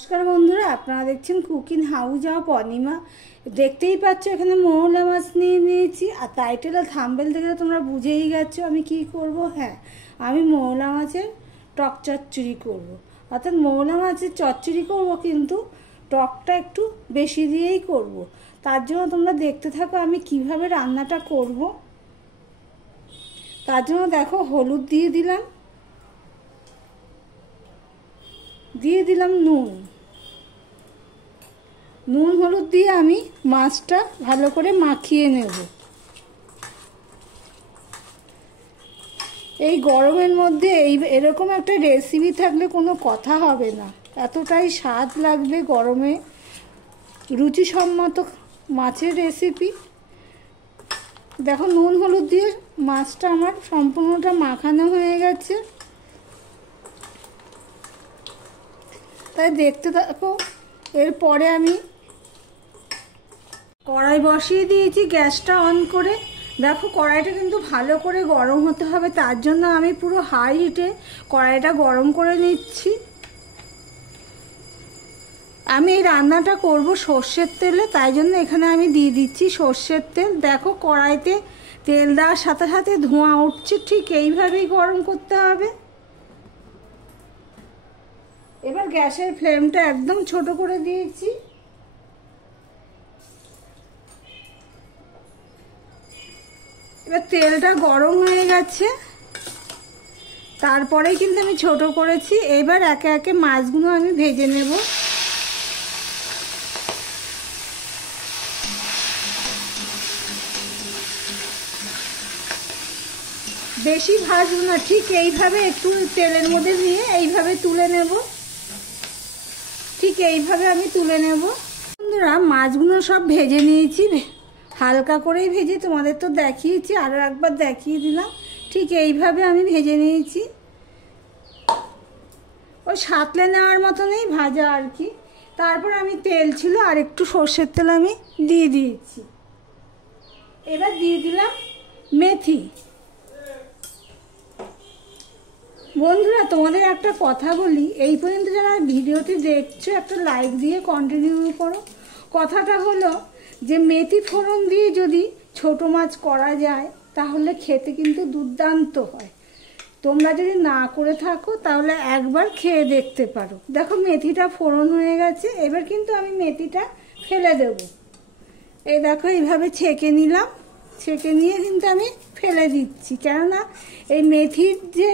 নমস্কার বন্ধুরা, আপনারা দেখছেন কুকিং হাউস অফ অনিমা। দেখতেই পাচ্ছ এখানে মৌলা মাছ নিয়ে নিয়েছি, আর টাইটেল আর থাম্বনেল থেকে তোমরা বুঝেই গেছো আমি কি করব। হ্যাঁ, আমি মৌলা মাছের টক চচ্চড়ি করব, অর্থাৎ মৌলা মাছের চচ্চড়ি করব, কিন্তু টকটা একটু বেশি দিয়েই করব। তার জন্য তোমরা দেখতে থাকো আমি কিভাবে রান্নাটা করব। তার জন্য দেখো হলুদ দিয়ে দিলাম নুন হলুদ দিয়ে আমি মাছটা ভালো করে মাখিয়ে নেব। এই গরমের মধ্যে এরকম একটা রেসিপি থাকলে কোনো কথা হবে না, এতটাই স্বাদ লাগবে গরমে। রুচিসম্মত মাছের রেসিপি। দেখো নুন হলুদ দিয়ে মাছটা আমার সম্পূর্ণটা মাখানো হয়ে গেছে, তাই দেখতে থাকো। এরপরে আমি কড়াই বসিয়ে দিয়েছি, গ্যাসটা অন করে। দেখো কড়াইটা কিন্তু ভালো করে গরম হতে হবে, তার জন্য আমি পুরো হাই হিটে কড়াইটা গরম করে নিচ্ছি। আমি এই রান্নাটা করব সর্ষের তেলে, তাই জন্য এখানে আমি দিয়ে দিচ্ছি সর্ষের তেল। দেখো কড়াইতে তেল দেওয়ার সাথে সাথে ধোঁয়া উঠছে, ঠিক এইভাবেই গরম করতে হবে। এবার গ্যাসের ফ্লেমটা একদম ছোট করে দিয়েছি। এবার তেলটা গরম হয়ে গেছে, তারপরেই কিন্তু আমি ছোট করেছি। এবার একে একে মাছগুলো আমি ভেজে নেব। বেশি ভাজবো না, ঠিক এইভাবে একটু তেলের মধ্যে নিয়ে এইভাবে তুলে নেব। ঠিক এইভাবে আমি তুলে নেব। বন্ধুরা মাছগুলো সব ভেজে নিয়েছি, হালকা করেই ভেজে তোমাদের তো দেখিয়েছি, আরও একবার দেখিয়ে দিলাম। ঠিক এইভাবে আমি ভেজে নিয়েছি, ওই সাঁতলে নেওয়ার মতনই ভাজা আর কি। তারপর আমি তেল ছিল আর একটু সর্ষের তেল আমি দিয়ে দিয়েছি। এবার দিয়ে দিলাম মেথি। বন্ধুরা তোমাদের একটা কথা বলি, এই পর্যন্ত যারা ভিডিওটি দেখছো একটা লাইক দিয়ে কন্টিনিউ করো। কথাটা হলো যে মেথি ফোড়ন দিয়ে যদি ছোট মাছ করা যায় তাহলে খেতে কিন্তু দুর্দান্ত হয়। তোমরা যদি না করে থাকো তাহলে একবার খেয়ে দেখতে পারো। দেখো মেথিটা ফোড়ন হয়ে গেছে, এবার কিন্তু আমি মেথিটা ফেলে দেব। এই দেখো এইভাবে ছেঁকে নিলাম, ছেঁকে নিয়ে কিন্তু আমি ফেলে দিচ্ছি, কেননা এই মেথির যে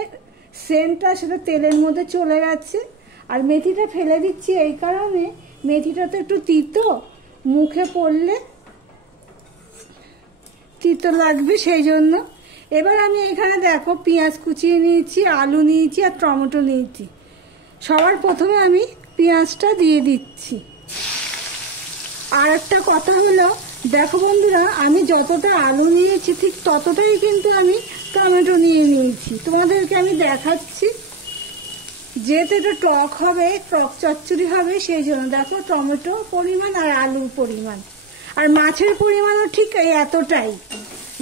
সেন্টটা সেটা তেলের মধ্যে চলে গেছে। আর মেথিটা ফেলে দিচ্ছি এই কারণে, মেথিটা তো একটু তিতো, মুখে পড়লে তিতো লাগবে সেই জন্য। এবার আমি এখানে দেখো পেঁয়াজ কুচিয়ে নিয়েছি, আলু নিয়েছি আর টমেটো নিয়েছি। সবার প্রথমে আমি পেঁয়াজটা দিয়ে দিচ্ছি। আর একটা কথা হলো, দেখো বন্ধুরা আমি যতটা আলু নিয়েছি ঠিক ততটাই কিন্তু আমি টমেটো নিয়ে নিয়েছি। তোমাদেরকে আমি দেখাচ্ছি, যেহেতু এটা টক হবে, টক চচ্চড়ি হবে, সেই জন্য দেখো টমেটো পরিমাণ আর আলুর পরিমাণ আর মাছের পরিমাণও ঠিক এতটাই।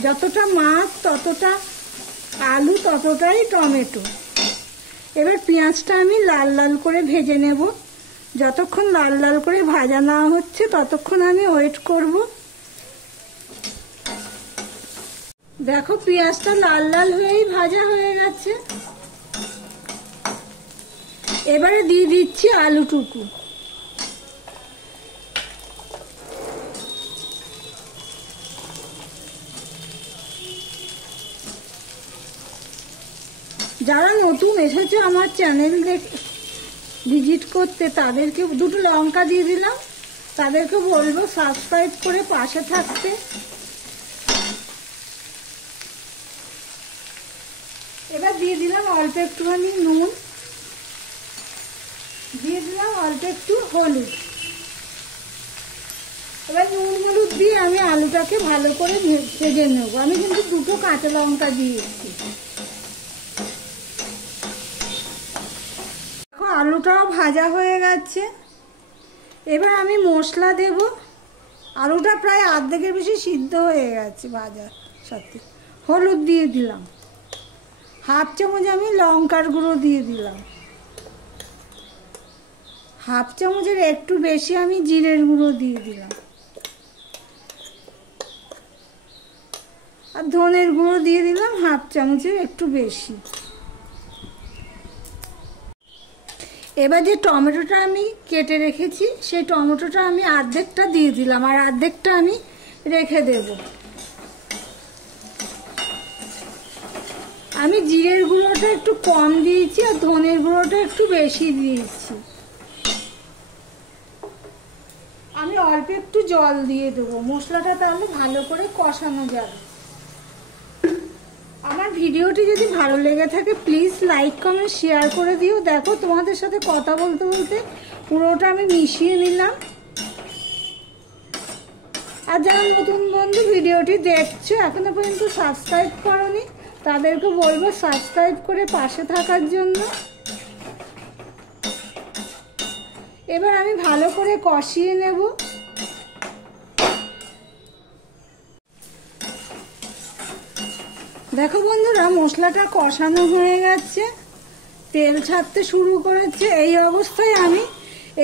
যতটা মাছ ততটা আলু ততটাই টমেটো। এবার পেঁয়াজটা আমি লাল লাল করে ভেজে নেব। যতক্ষণ লাল লাল করে ভাজা না হচ্ছে ততক্ষণ আমি ওয়েট করব। দেখো পেঁয়াজটা লাল লাল হয়েই ভাজা হয়ে গেছে। এবারে দিয়ে দিচ্ছি আলুটুকু। যারা নতুন এসেছে আমার চ্যানেল ভিজিট করতে তাদেরকে দুটো লঙ্কা দিয়ে দিলাম, তাদেরকে বলবো সাবস্ক্রাইব করে পাশে থাকতে। এবার দিয়ে দিলাম অল্প একটুখানি নুন, দিয়ে দিলাম অল্প একটু হলুদ। এবার নুন হলুদ দিয়ে আমি আলুটাকে ভালো করে ভেজে নেব। আমি কিন্তু দুটো কাঁচা লঙ্কা দিয়েছি। দেখো আলুটাও ভাজা হয়ে গেছে। এবার আমি মশলা দেব। আলুটা প্রায় অর্ধেকের বেশি সিদ্ধ হয়ে গেছে ভাজার সাথে। হলুদ দিয়ে দিলাম, হাফ চামচ আমি লঙ্কার গুঁড়ো দিয়ে দিলাম, হাফ চামচের একটু বেশি আমি জিরের গুঁড়ো দিয়ে দিলাম, আর ধনের গুঁড়ো দিয়ে দিলাম হাফ চামচের একটু বেশি। এবার যে টমেটোটা আমি কেটে রেখেছি সেই টমেটোটা আমি অর্ধেকটা দিয়ে দিলাম, আর অর্ধেকটা আমি রেখে দেব। আমি জিরের গুঁড়োটা একটু কম দিয়েছি আর ধনের গুঁড়োটা একটু বেশি দিয়েছি। আমি অল্প একটু জল দিয়ে দেবো, মশলাটা তাহলে ভালো করে কষানো যাবে। আমার ভিডিওটি যদি ভালো লেগে থাকে প্লিজ লাইক কমেন্ট শেয়ার করে দিও। দেখো তোমাদের সাথে কথা বলতে বলতে পুরোটা আমি মিশিয়ে নিলাম। আর যারা নতুন বন্ধু ভিডিওটি দেখছো এখনো পর্যন্ত সাবস্ক্রাইব করোনি তাদেরকে বলবো সাবস্ক্রাইব করে পাশে থাকার জন্য। এবার আমি ভালো করে কষিয়ে নেব। দেখো বন্ধুরা মশলাটা কষানো হয়ে গেছে, তেল ছাড়তে শুরু করেছে। এই অবস্থায় আমি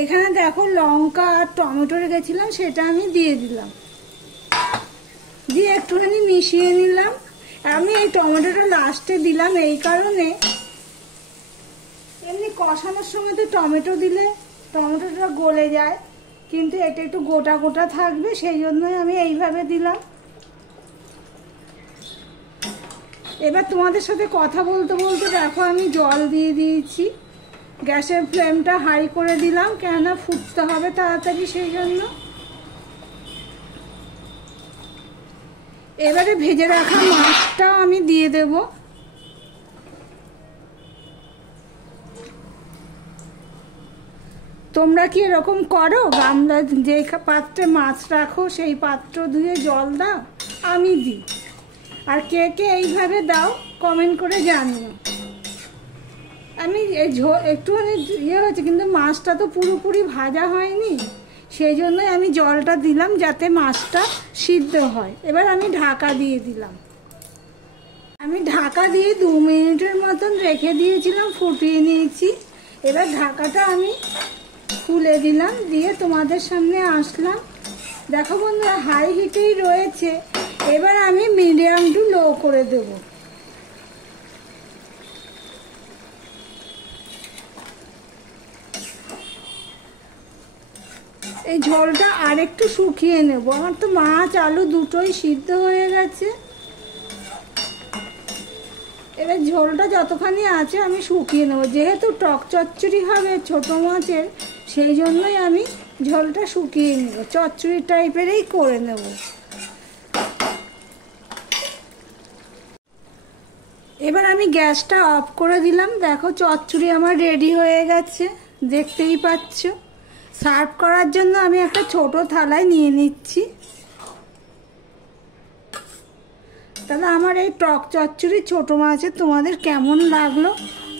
এখানে দেখো লঙ্কা আর টমেটো রেখেছিলাম সেটা আমি দিয়ে দিলাম, দিয়ে একটুখানি মিশিয়ে নিলাম। আমি এই টমেটোটা লাস্টে দিলাম এই কারণে, এমনি কষানোর সময় তো টমেটো দিলে টমেটোটা গলে যায়, কিন্তু এটা একটু গোটা গোটা থাকবে সেই জন্যই আমি এইভাবে দিলাম। এবার তোমাদের সাথে কথা বলতে বলতে দেখো আমি জল দিয়ে দিয়েছি, গ্যাসের ফ্লেমটা হাই করে দিলাম কেননা ফুটতে হবে তাড়াতাড়ি সেই জন্য। এবারে ভেজে রাখা মাছটাও আমি দিয়ে দেব। তোমরা কি এরকম করো? গামলা যে পাত্রে মাছ রাখো সেই পাত্র ধুয়ে জল দাও? আমি দিই। আর কে কে এইভাবে দাও কমেন্ট করে জানিও। আমি একটুখানি হয়েছে কিন্তু মাছটা তো পুরোপুরি ভাজা হয়নি, সেই জন্যই আমি জলটা দিলাম যাতে মাছটা সিদ্ধ হয়। এবার আমি ঢাকা দিয়ে দিলাম। আমি ঢাকা দিয়ে 2 মিনিটের মতন রেখে দিয়েছিলাম, ফুটিয়ে নিয়েছি। এবার ঢাকাটা আমি খুলে দিলাম, দিয়ে তোমাদের সামনে আসলাম। দেখো বন্ধুরা হাই হিটেই রয়েছে। এবার আমি মিডিয়াম টু লো করে দেব। এই ঝোলটা আরেকটু শুকিয়ে নেব। আমার তো মাছ আলু দুটোই সিদ্ধ হয়ে গেছে। এবার ঝোলটা যতখানি আছে আমি শুকিয়ে নেব, যেহেতু টক চচ্চড়ি হবে ছোট মাছের সেই জন্যই আমি ঝোলটা শুকিয়ে নেব, চচ্চড়ি টাইপেরই করে নেব। এবার আমি গ্যাসটা অফ করে দিলাম। দেখো চচ্চড়ি আমার রেডি হয়ে গেছে, দেখতেই পাচ্ছ। সার্ভ করার জন্য আমি একটা ছোট থালায় নিয়ে নিচ্ছি। তাহলে আমার এই টক চচ্চড়ি ছোট মাছের তোমাদের কেমন লাগলো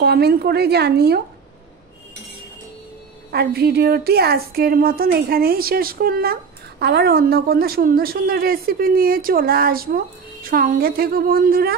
কমেন্ট করে জানিও। আর ভিডিওটি আজকের মতন এখানেই শেষ করলাম। আবার অন্য কোনো সুন্দর সুন্দর রেসিপি নিয়ে চলে আসবো। সঙ্গে থেকো বন্ধুরা।